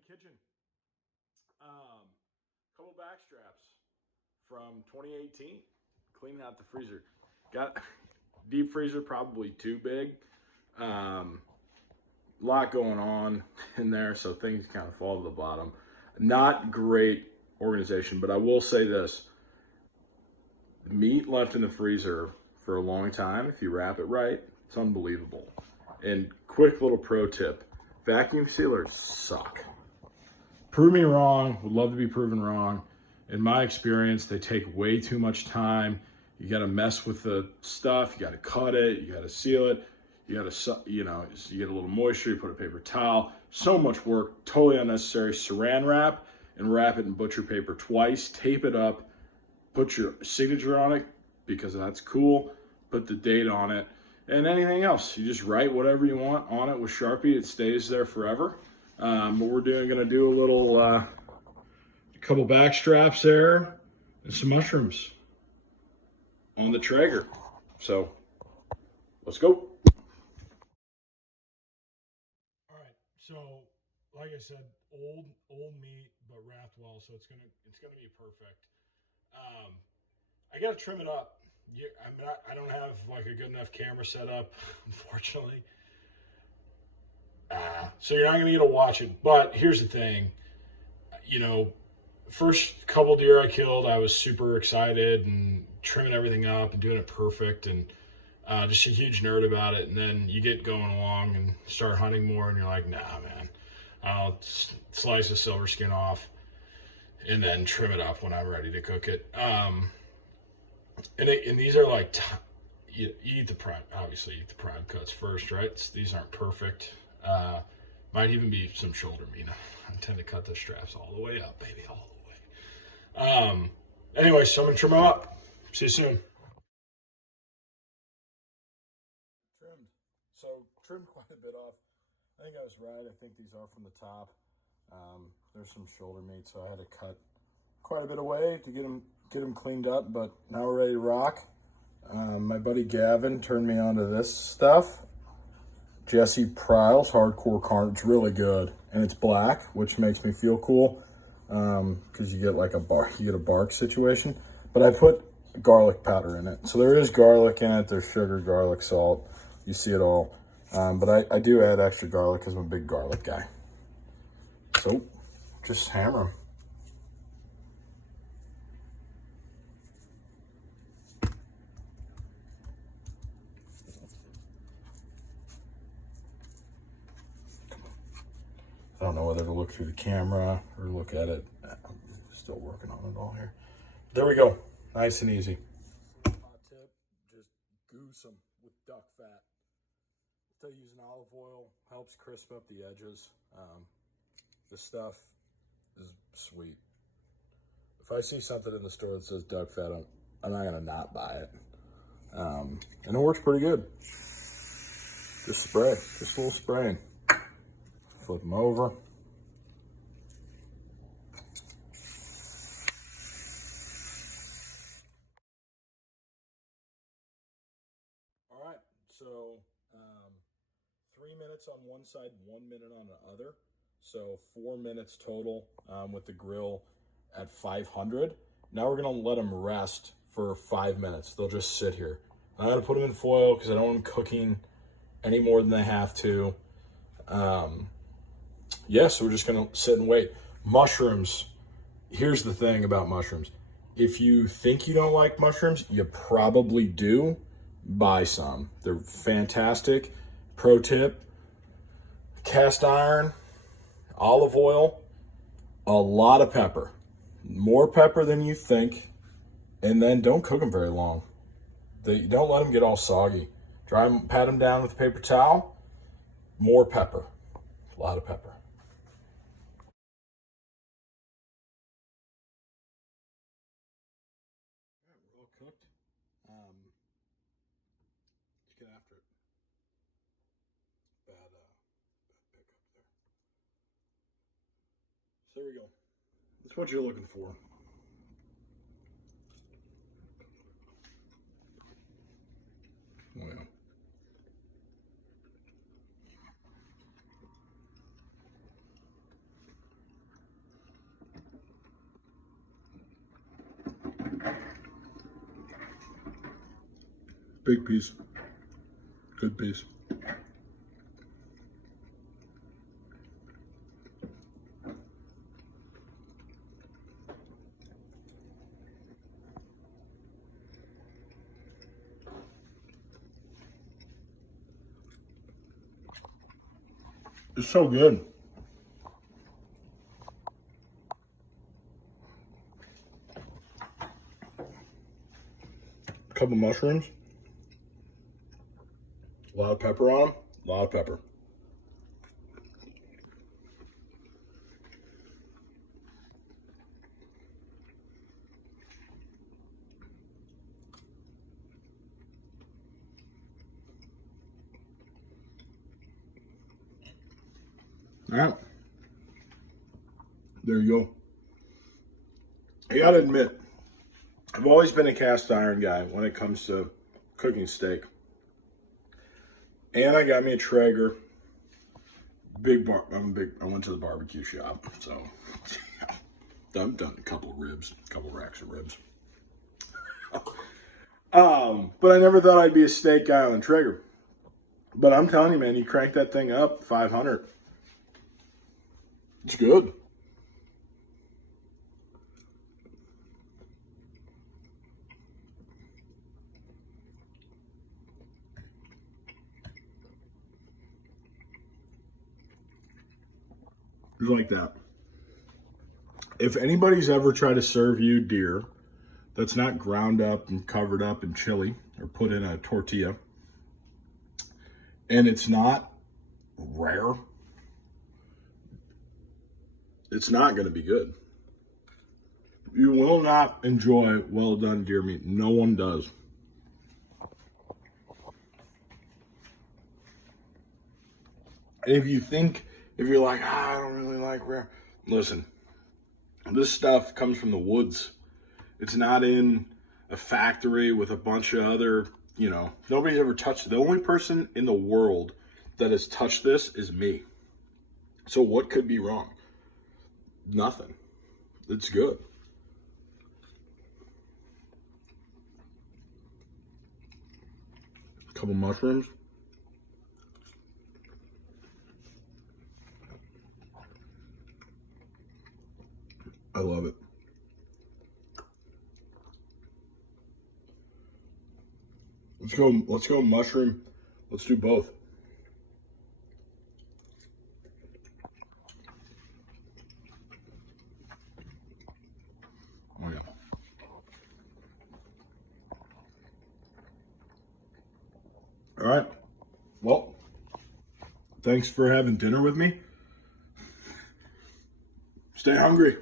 the kitchen. Couple back straps from 2018. Cleaning out the freezer. Got deep freezer probably too big. A lot going on in there, so things kind of fall to the bottom. Not great organization, but I will say this. The meat left in the freezer for a long time, if you wrap it right, it's unbelievable. And quick little pro tip, vacuum sealers suck. Prove me wrong, would love to be proven wrong. In my experience, they take way too much time. You gotta mess with the stuff, you gotta cut it, you gotta seal it, you gotta, you get a little moisture, you put a paper towel. So much work, totally unnecessary. Saran wrap and wrap it in butcher paper twice, tape it up, put your signature on it because that's cool, put the date on it, and anything else. You just write whatever you want on it with Sharpie, it stays there forever. But we're gonna do a little, a couple back straps there and some mushrooms on the Traeger. So let's go. All right, so like I said, old meat, but wrapped well, so it's gonna be perfect. Um, I gotta trim it up. I don't have like a good enough camera set up, unfortunately. So you're not gonna get to watch it. But here's the thing, you know, first couple deer I killed, I was super excited and trimming everything up and doing it perfect and just a huge nerd about it. And then you get going along and start hunting more, and you're like, nah, man, I'll slice the silver skin off and then trim it up when I'm ready to cook it. And these are like, you eat the prime, obviously eat the prime cuts first, right? These aren't perfect. Might even be some shoulder meat. I tend to cut the straps all the way up, baby, all the way. Anyway, so I'm gonna trim them up. See you soon. Trimmed. So trimmed quite a bit off. I think I was right. I think these are from the top. There's some shoulder meat, so I had to cut quite a bit away to get them cleaned up. But now we're ready to rock. My buddy Gavin turned me onto this stuff. Jesse Pryles Hardcore Carnage. It's really good, and it's black, which makes me feel cool because you get like a bark situation. But I put garlic powder in it, so there is garlic in it. There's sugar, garlic, salt. You see it all. But I do add extra garlic because I'm a big garlic guy. So just hammer them. I don't know whether to look through the camera or look at it. I'm still working on it all here. There we go. Nice and easy. Hot tip, just goose them with duck fat. Instead of using olive oil, helps crisp up the edges. This stuff is sweet. If I see something in the store that says duck fat, I'm not gonna not buy it. And it works pretty good. Just spray, just a little spraying. Flip them over. All right, so 3 minutes on one side, 1 minute on the other. So 4 minutes total with the grill at 500. Now we're gonna let them rest for 5 minutes. They'll just sit here. I gotta put them in foil because I don't want them cooking any more than they have to. So we're just gonna sit and wait. Mushrooms. Here's the thing about mushrooms. If you think you don't like mushrooms, you probably do. Buy some. They're fantastic. Pro tip, cast iron, olive oil, a lot of pepper. More pepper than you think. And then don't cook them very long. Don't let them get all soggy. Dry them, pat them down with a paper towel. More pepper. A lot of pepper. All right, we're all cooked. Let's get after it. Bad pickup there. So there we go. That's what you're looking for. Oh, yeah. Big piece. Good piece. It's so good. A couple mushrooms. A lot of pepper on them. A lot of pepper. All right. There you go. I gotta admit, I've always been a cast iron guy when it comes to cooking steak. And I got me a Traeger. I went to the barbecue shop, so I've done a couple racks of ribs. But I never thought I'd be a steak guy on Traeger. But I'm telling you, man, you crank that thing up 500. It's good. It's like that. If anybody's ever tried to serve you deer that's not ground up and covered up in chili or put in a tortilla, and it's not rare, it's not going to be good. You will not enjoy well done deer meat. No one does. And if you're like, I don't really like rare, listen, this stuff comes from the woods. It's not in a factory with a bunch of other, nobody's ever touched it. The only person in the world that has touched this is me. So what could be wrong? Nothing. It's good. A couple mushrooms. I love it. Let's go mushroom. Let's do both. Oh yeah. All right. Well, thanks for having dinner with me. Stay hungry.